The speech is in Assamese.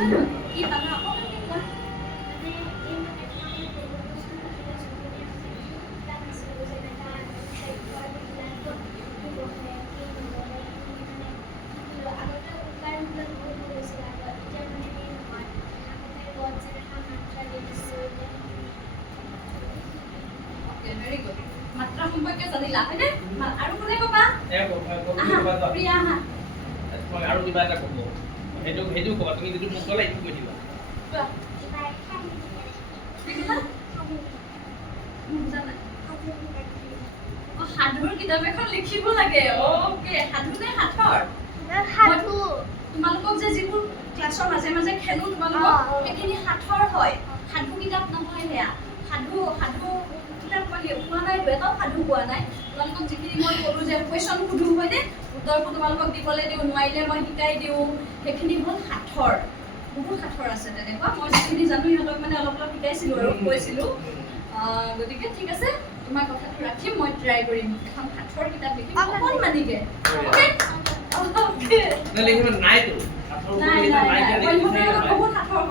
কি পালা আকৌ কোৱা very good. মাত্ৰা সম্পৰ্কে জানিলা হয়নে? আৰু কোনে ক'বা? প্ৰিয়া আহা। তোমাক আৰু কিবা এটা ক'ব। সেইটো ক'বা তুমি যিটো মোক ক'লা এইটো কৈ দিবা। সাধুৰ কিতাপ এখন লিখিব লাগে। অ'কে, সাধু নে সাঁথৰ? সাধু। তোমালোকক যে যিবোৰ ক্লাছৰ মাজে মাজে খেলো তোমালোকক সেইখিনি সাঁথৰ হয়। সাধু কিতাপ নহয় সেয়া। সাধু কিতাপ মই পোৱা নাই, এটাও সাধু পোৱা নাই। তোমালোকক যিখিনি মই ক'লো যে কুৱেশ্যন সুধো হয়নে? উত্তৰটো তোমালোকক দিবলৈ দিওঁ, নোৱাৰিলে মই শিকাই দিওঁ। সেইখিনি হ'ল সাঁথৰ। বহুত সাঁথৰ আছে তেনেকুৱা। মই যিখিনি জানো সিহঁতক মানে অলপ অলপ শিকাইছিলোঁ আৰু কৈছিলোঁ। গতিকে ঠিক আছে, তোমাৰ কথাটো ৰাখিম, মই ট্ৰাই কৰিম। এখন সাঁথৰ কিতাপ লিখিম অকণমানিকে। অ'কে? অ'কে। নাইতো। নাই, মই ইহঁতৰ লগত বহুত সাঁথৰ কৰোঁ।